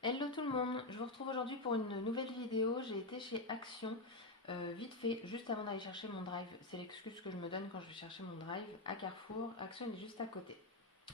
Hello tout le monde, je vous retrouve aujourd'hui pour une nouvelle vidéo. J'ai été chez Action, vite fait, juste avant d'aller chercher mon drive. C'est l'excuse que je me donne quand je vais chercher mon drive à Carrefour. Action est juste à côté.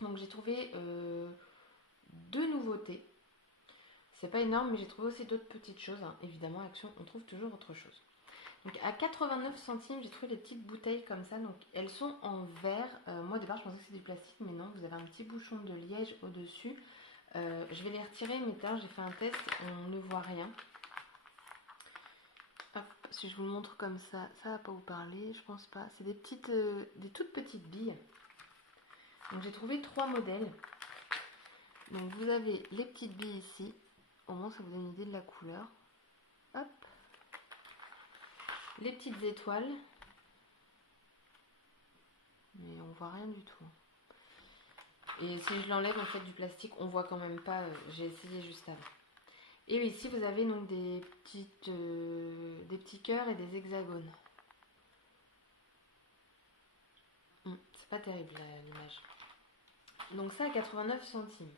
Donc j'ai trouvé deux nouveautés. C'est pas énorme, mais j'ai trouvé aussi d'autres petites choses, hein. Évidemment, Action, on trouve toujours autre chose. Donc à 89 centimes, j'ai trouvé des petites bouteilles comme ça. Donc elles sont en verre. Moi au départ, je pensais que c'était du plastique, mais non, vous avez un petit bouchon de liège au-dessus. Je vais les retirer, mais là j'ai fait un test, on ne voit rien. Hop, si je vous le montre comme ça va pas vous parler, je pense pas. C'est des toutes petites billes. Donc j'ai trouvé trois modèles. Donc vous avez les petites billes ici. Au moins ça vous donne une idée de la couleur. Hop. Les petites étoiles. Mais on voit rien du tout. Et si je l'enlève en fait du plastique, on voit quand même pas. J'ai essayé juste avant. Et ici vous avez donc des petits cœurs et des hexagones. C'est pas terrible l'image. Donc ça à 89 centimes.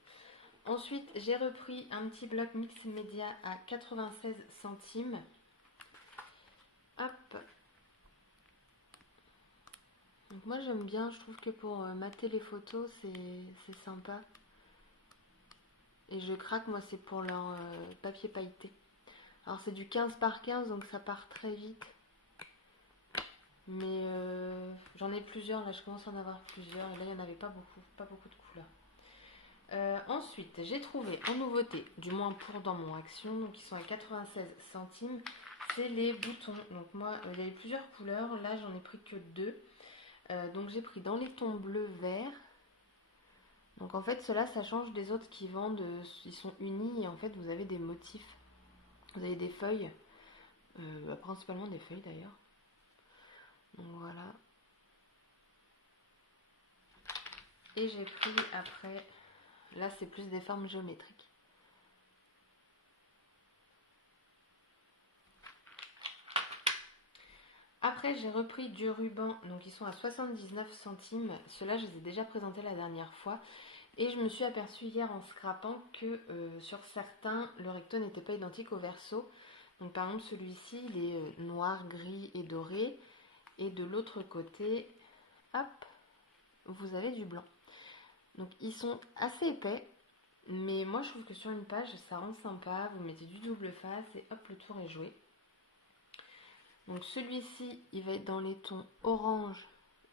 Ensuite, j'ai repris un petit bloc mix média à 96 centimes. Hop. Donc moi j'aime bien, je trouve que pour mater les photos, c'est sympa. Et je craque, moi c'est pour leur papier pailleté. Alors c'est du 15 par 15, donc ça part très vite. Mais j'en ai plusieurs, là je commence à en avoir plusieurs. Et là il n'y en avait pas beaucoup de couleurs. Ensuite, j'ai trouvé en nouveauté, du moins pour dans mon Action, donc ils sont à 96 centimes, c'est les boutons. Donc moi, il y avait plusieurs couleurs, là j'en ai pris que deux. Donc j'ai pris dans les tons bleu-vert. Donc en fait, ceux-là, ça change des autres qui vendent, ils sont unis et en fait vous avez des motifs. Vous avez des feuilles, principalement des feuilles d'ailleurs. Donc voilà. Et j'ai pris après, là c'est plus des formes géométriques. Après, j'ai repris du ruban, donc ils sont à 79 centimes. Ceux-là, je les ai déjà présentés la dernière fois. Et je me suis aperçue hier en scrapant que sur certains, le recto n'était pas identique au verso. Donc par exemple, celui-ci, il est noir, gris et doré. Et de l'autre côté, hop, vous avez du blanc. Donc ils sont assez épais. Mais moi, je trouve que sur une page, ça rend sympa. Vous mettez du double face et hop, le tour est joué. Donc celui-ci, il va être dans les tons orange,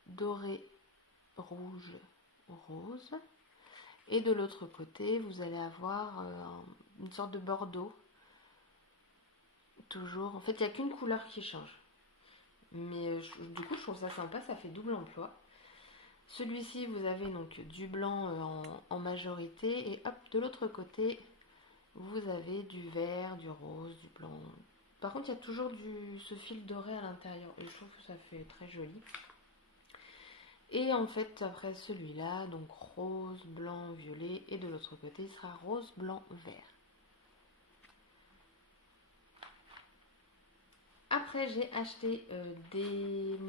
doré, rouge, rose. Et de l'autre côté, vous allez avoir une sorte de bordeaux. Toujours. En fait, il n'y a qu'une couleur qui change. Mais du coup, je trouve ça sympa, ça fait double emploi. Celui-ci, vous avez donc du blanc en majorité. Et hop, de l'autre côté, vous avez du vert, du rose, du blanc. Par contre, il y a toujours ce fil doré à l'intérieur. Et je trouve que ça fait très joli. Et en fait, après celui-là, donc rose, blanc, violet. Et de l'autre côté, il sera rose, blanc, vert. Après, j'ai acheté des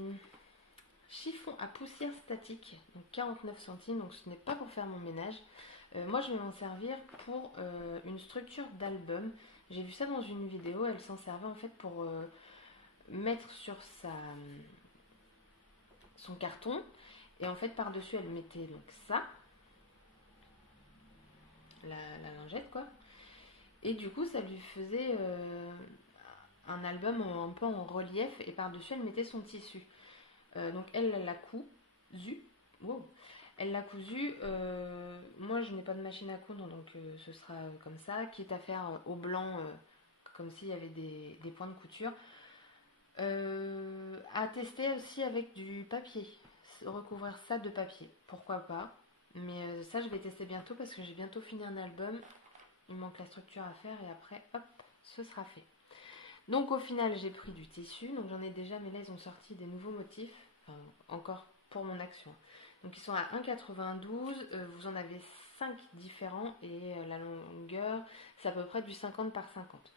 chiffons à poussière statique, donc 49 centimes. Donc ce n'est pas pour faire mon ménage. Moi, je vais m'en servir pour une structure d'album. J'ai vu ça dans une vidéo. Elle s'en servait en fait pour mettre sur son carton. Et en fait, par-dessus, elle mettait donc ça, la lingette quoi. Et du coup, ça lui faisait un album un peu en relief. Et par-dessus, elle mettait son tissu. Donc elle l'a cousu. Wow. Elle l'a cousu. Moi, je n'ai pas de machine à coudre, donc ce sera comme ça. Quitte à faire au blanc, comme s'il y avait des points de couture. À tester aussi avec du papier. Recouvrir ça de papier. Pourquoi pas. Mais ça, je vais tester bientôt parce que j'ai bientôt fini un album. Il me manque la structure à faire et après, hop, ce sera fait. Donc au final, j'ai pris du tissu. Donc j'en ai déjà, mais là, ils ont sorti des nouveaux motifs. Enfin, encore pour mon Action. Donc ils sont à 1,92. Vous en avez 5 différents. Et la longueur, c'est à peu près du 50 par 50.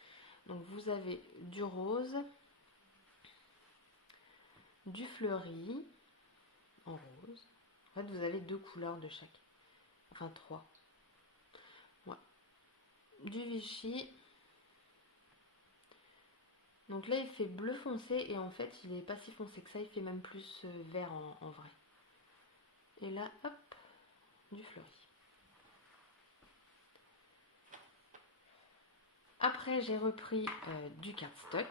Donc vous avez du rose, du fleuri, en rose. En fait, vous avez deux couleurs de chaque. Enfin, trois. Ouais. du Vichy. Donc là il fait bleu foncé et en fait il est pas si foncé que ça, il fait même plus vert en vrai. Et là hop, du fleuri. Après j'ai repris du cardstock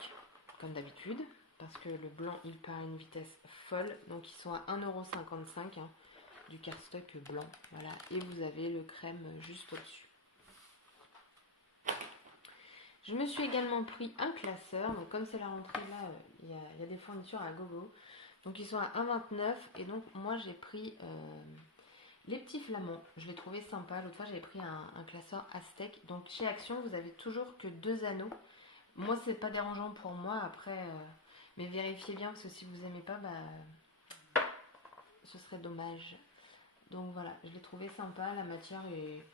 comme d'habitude parce que le blanc il part à une vitesse folle, donc ils sont à 1,55 €, hein, du cardstock blanc, voilà, et vous avez le crème juste au-dessus. Je me suis également pris un classeur, donc comme c'est la rentrée là, il y a des fournitures à gogo, donc ils sont à 1,29 € et donc moi j'ai pris les petits flamands, je l'ai trouvé sympa. L'autre fois j'avais pris un classeur Aztec, donc chez Action vous avez toujours que 2 anneaux. Moi c'est pas dérangeant pour moi, après mais vérifiez bien parce que si vous aimez pas, bah ce serait dommage. Donc voilà, je l'ai trouvé sympa, la matière est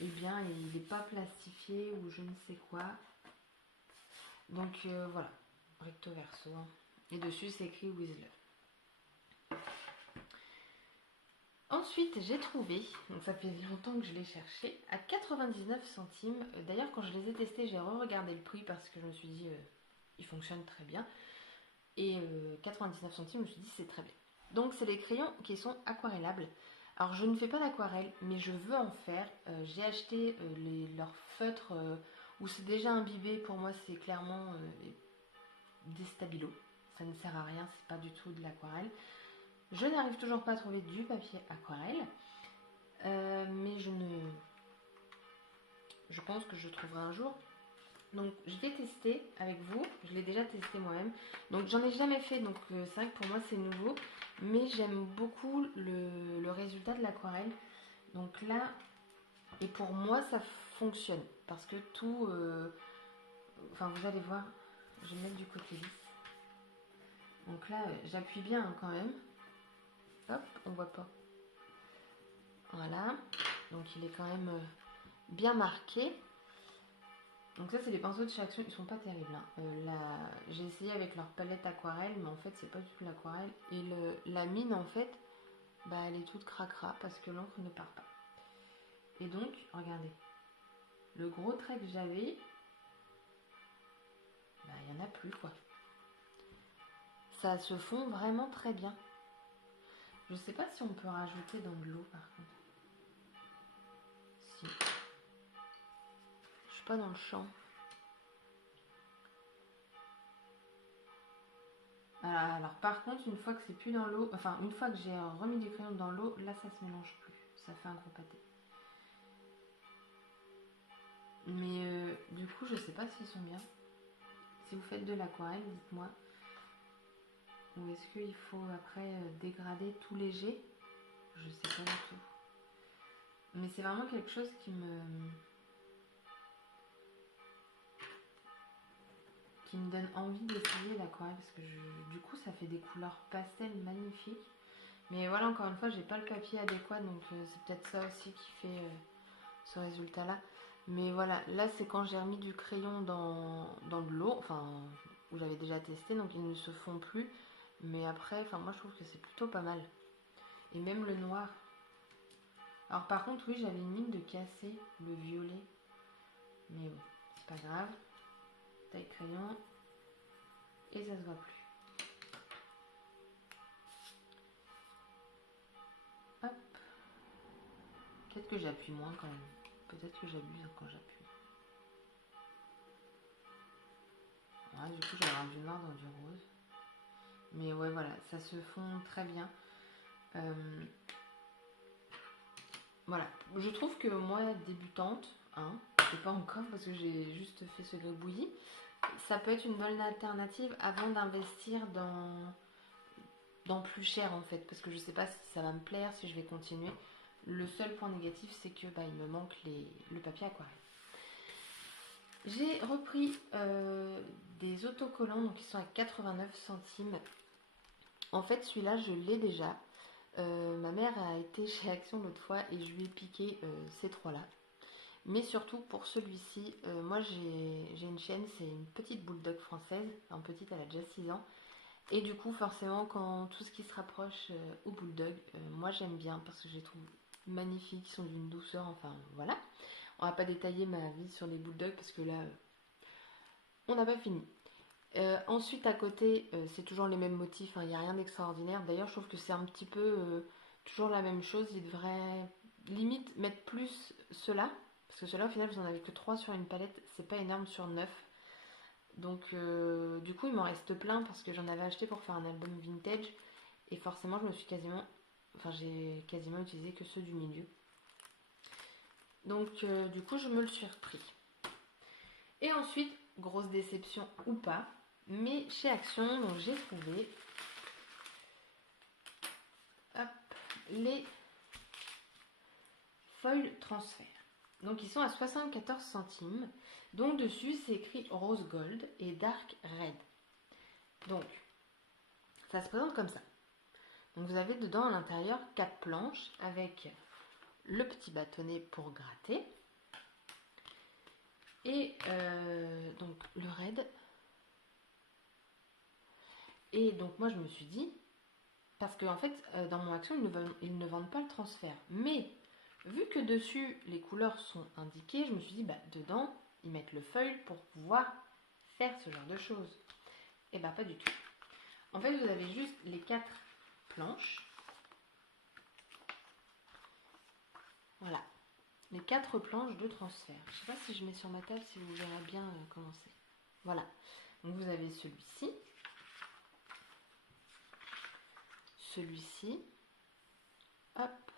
bien, et il n'est pas plastifié ou je ne sais quoi. Donc voilà, recto verso, hein. Et dessus c'est écrit With Love. Ensuite j'ai trouvé, donc ça fait longtemps que je l'ai cherché, à 99 centimes. D'ailleurs quand je les ai testés j'ai re-regardé le prix parce que je me suis dit il fonctionne très bien. Et 99 centimes, je me suis dit c'est très bien. Donc c'est des crayons qui sont aquarellables. Alors je ne fais pas d'aquarelle mais je veux en faire. J'ai acheté leurs feutres où c'est déjà imbibé. Pour moi c'est clairement des stabilos. Ça ne sert à rien, c'est pas du tout de l'aquarelle. Je n'arrive toujours pas à trouver du papier aquarelle. Mais je pense que je trouverai un jour. Donc je vais tester avec vous, je l'ai déjà testé moi-même. Donc j'en ai jamais fait, donc c'est vrai que pour moi c'est nouveau. Mais j'aime beaucoup le résultat de l'aquarelle. Donc là, et pour moi ça fonctionne. Parce que tout, enfin vous allez voir, je vais mettre du côté lisse. Donc là j'appuie bien hein, quand même. Hop, on voit pas. Voilà, donc il est quand même bien marqué. Donc ça c'est les pinceaux de chez Action, ils sont pas terribles, hein. J'ai essayé avec leur palette aquarelle, mais en fait c'est pas du tout l'aquarelle. Et la mine en fait, bah elle est toute cracra parce que l'encre ne part pas. Et donc, regardez, le gros trait que j'avais, bah il n'y en a plus quoi. Ça se fond vraiment très bien. Je sais pas si on peut rajouter dans de l'eau par contre. Si. Je suis pas dans le champ. Alors par contre, une fois que c'est plus dans l'eau, enfin une fois que j'ai remis du crayon dans l'eau, là ça se mélange plus, ça fait un gros pâté. Mais du coup je sais pas s'ils sont bien. Si vous faites de l'aquarelle, dites-moi. Ou est-ce qu'il faut après dégrader tout léger? Je sais pas du tout. Mais c'est vraiment quelque chose qui me donne envie d'essayer l'aquarelle parce que du coup ça fait des couleurs pastel magnifiques. Mais voilà, encore une fois j'ai pas le papier adéquat, donc c'est peut-être ça aussi qui fait ce résultat là. Mais voilà, là c'est quand j'ai remis du crayon dans de l'eau, enfin où j'avais déjà testé, donc ils ne se font plus. Mais après, enfin moi je trouve que c'est plutôt pas mal. Et même le noir. Alors par contre oui, j'avais une mine de casser le violet. Mais bon, c'est pas grave. Taille crayon. Et ça se voit plus. Hop. Peut-être que j'appuie moins quand même. Peut-être que j'abuse quand j'appuie. Ouais, du coup j'aurai du noir dans du rose. Mais ouais voilà, ça se fond très bien. Voilà, je trouve que moi débutante, hein, et pas encore parce que j'ai juste fait ce gribouillis, ça peut être une bonne alternative avant d'investir dans plus cher en fait, parce que je sais pas si ça va me plaire, si je vais continuer. Le seul point négatif c'est que bah, il me manque le papier aquarelle. J'ai repris des autocollants, donc ils sont à 89 centimes. En fait celui-là je l'ai déjà. Ma mère a été chez Action l'autre fois et je lui ai piqué ces trois-là. Mais surtout pour celui-ci, moi j'ai une chienne, c'est une petite bulldog française. En petite, elle a déjà 6 ans. Et du coup, forcément, quand tout ce qui se rapproche au bulldog, moi j'aime bien parce que je les trouve magnifiques, ils sont d'une douceur, enfin voilà. On va pas détailler ma vie sur les bulldogs parce que là, on n'a pas fini. Ensuite, à côté, c'est toujours les mêmes motifs, hein, il n'y a rien d'extraordinaire. D'ailleurs, je trouve que c'est un petit peu toujours la même chose. Ils devraient limite mettre plus ceux-là. Parce que ceux-là, au final, vous en avez que 3 sur une palette. C'est pas énorme sur 9. Donc, du coup, il m'en reste plein parce que j'en avais acheté pour faire un album vintage. Et forcément, j'ai quasiment utilisé que ceux du milieu. Donc, du coup, je me le suis repris. Et ensuite, grosse déception ou pas, mais chez Action, donc j'ai trouvé les foils transfert. Donc ils sont à 74 centimes. Donc dessus c'est écrit rose gold et dark red. Donc ça se présente comme ça. Donc vous avez dedans à l'intérieur 4 planches avec le petit bâtonnet pour gratter. Et donc le red. Et donc moi je me suis dit, parce qu'en fait dans mon Action ils ne vendent pas le transfert. Mais vu que dessus les couleurs sont indiquées, je me suis dit dedans ils mettent le foil pour pouvoir faire ce genre de choses. Et pas du tout. En fait vous avez juste les 4 planches. Voilà. Les 4 planches de transfert. Je ne sais pas si je mets sur ma table si vous verrez bien comment c'est. Voilà. Donc vous avez celui-ci. Celui-ci. Hop.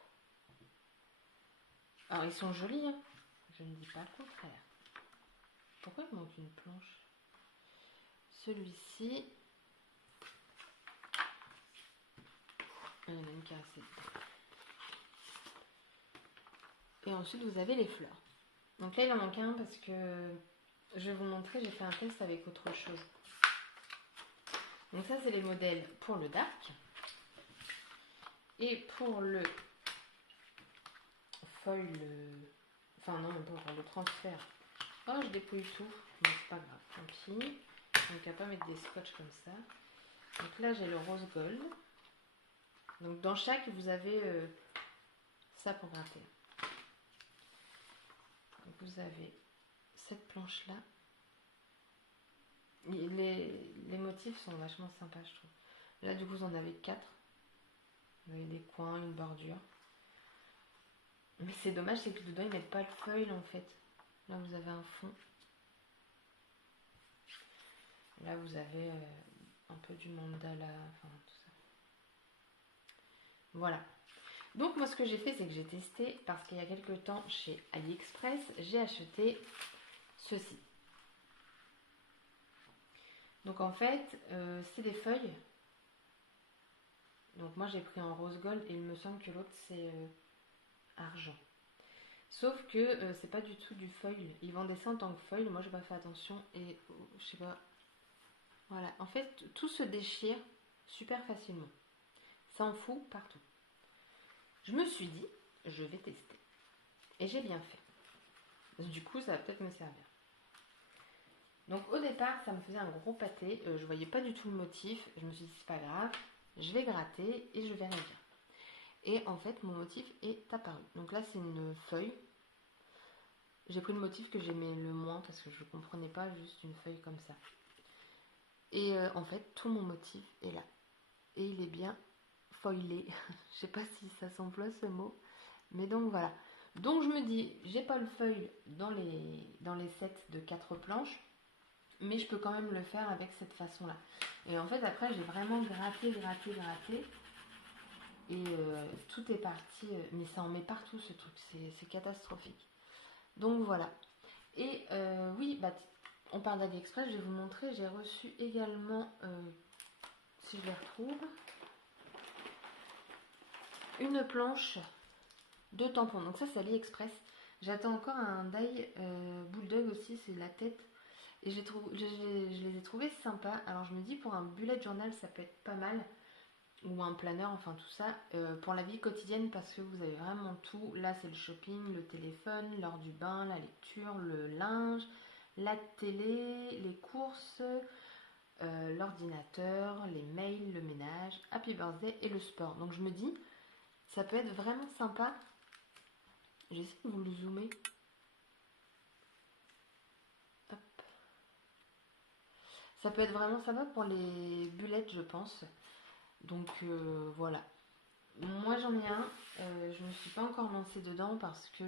Alors ils sont jolis, hein. Je ne dis pas le contraire. Pourquoi il manque une planche? Celui-ci. Il y en a une qui est assez dedans. Et ensuite vous avez les fleurs. Donc là il en manque un parce que je vais vous montrer, j'ai fait un test avec autre chose. Donc ça c'est les modèles pour le dark. Et pour le foil, enfin non, même pas pour le transfert. Oh, je dépouille tout, mais c'est pas grave, tant pis. Donc il n'y a pas mettre des scotch comme ça. Donc là j'ai le rose gold. Donc dans chaque vous avez ça pour gratter. Donc vous avez cette planche là. Les motifs sont vachement sympas je trouve. Là du coup vous en avez 4. Vous avez des coins, une bordure. Mais c'est dommage, c'est que dedans ils mettent pas le foil en fait. Là vous avez un fond. Là vous avez un peu du mandala, enfin tout ça. Voilà. Donc moi ce que j'ai fait c'est que j'ai testé parce qu'il y a quelques temps chez AliExpress, j'ai acheté ceci. Donc en fait c'est des feuilles. Donc moi j'ai pris en rose gold et il me semble que l'autre c'est argent. Sauf que c'est pas du tout du foil. Ils vendaient ça en tant que foil. Moi j'ai pas fait attention et je sais pas. Voilà. En fait tout se déchire super facilement. Ça en fout partout. Je me suis dit je vais tester. Et j'ai bien fait. Du coup ça va peut-être me servir. Donc au départ ça me faisait un gros pâté. Je voyais pas du tout le motif. Je me suis dit c'est pas grave. Je vais gratter et je verrai bien. Et en fait mon motif est apparu. Donc là c'est une feuille. J'ai pris le motif que j'aimais le moins parce que je ne comprenais pas juste une feuille comme ça. Et en fait, tout mon motif est là. Et il est bien foilé. Je sais pas si ça s'emploie ce mot. Mais donc voilà. Donc je me dis, j'ai pas le feuille dans les sets de 4 planches. Mais je peux quand même le faire avec cette façon-là. Et en fait, après, j'ai vraiment gratté. Et tout est parti. Mais ça en met partout ce truc. C'est catastrophique. Donc voilà. Et oui, on parle d'AliExpress, je vais vous montrer. J'ai reçu également, si je les retrouve, une planche de tampons. Donc ça c'est AliExpress. J'attends encore un die bulldog aussi, c'est la tête. Et je les ai trouvés sympas. Alors je me dis pour un bullet journal ça peut être pas mal. Ou un planeur, enfin tout ça. Pour la vie quotidienne parce que vous avez vraiment tout. Là c'est le shopping, le téléphone, l'heure du bain, la lecture, le linge, la télé, les courses, l'ordinateur, les mails, le ménage, Happy Birthday et le sport. Donc je me dis, ça peut être vraiment sympa. J'essaie de vous le zoomer. Ça peut être vraiment sympa pour les bullettes, je pense. Donc voilà. Moi j'en ai un, je me suis pas encore lancée dedans parce que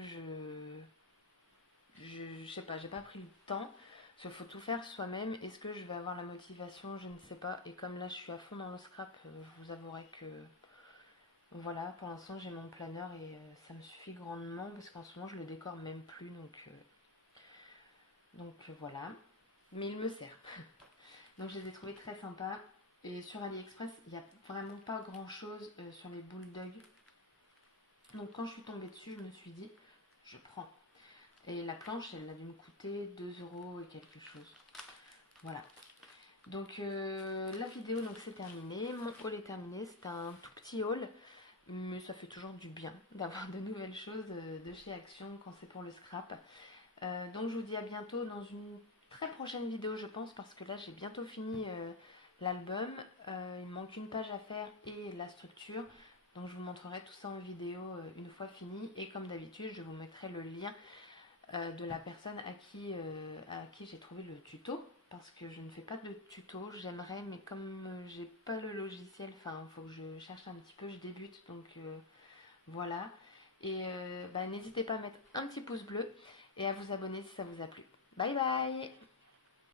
je sais pas, j'ai pas pris le temps. Il faut tout faire soi-même. Est-ce que je vais avoir la motivation? Je ne sais pas. Et comme là je suis à fond dans le scrap, je vous avouerai que voilà, pour l'instant j'ai mon planeur et ça me suffit grandement parce qu'en ce moment je le décore même plus. Donc voilà. Mais il me sert. Donc je les ai trouvés très sympas. Et sur AliExpress, il n'y a vraiment pas grand chose sur les bulldogs. Donc quand je suis tombée dessus, je me suis dit, je prends. Et la planche, elle a dû me coûter 2 euros et quelque chose. Voilà. Donc la vidéo, donc c'est terminé. Mon haul est terminé. C'est un tout petit haul. Mais ça fait toujours du bien d'avoir de nouvelles choses de chez Action quand c'est pour le scrap. Donc je vous dis à bientôt dans une très prochaine vidéo, je pense, parce que là j'ai bientôt fini l'album. Il me manque une page à faire et la structure. Donc je vous montrerai tout ça en vidéo une fois fini. Et comme d'habitude, je vous mettrai le lien de la personne à qui j'ai trouvé le tuto. Parce que je ne fais pas de tuto, j'aimerais, mais comme j'ai pas le logiciel, enfin, il faut que je cherche un petit peu, je débute, donc voilà. Et bah, n'hésitez pas à mettre un petit pouce bleu et à vous abonner si ça vous a plu. Bye bye!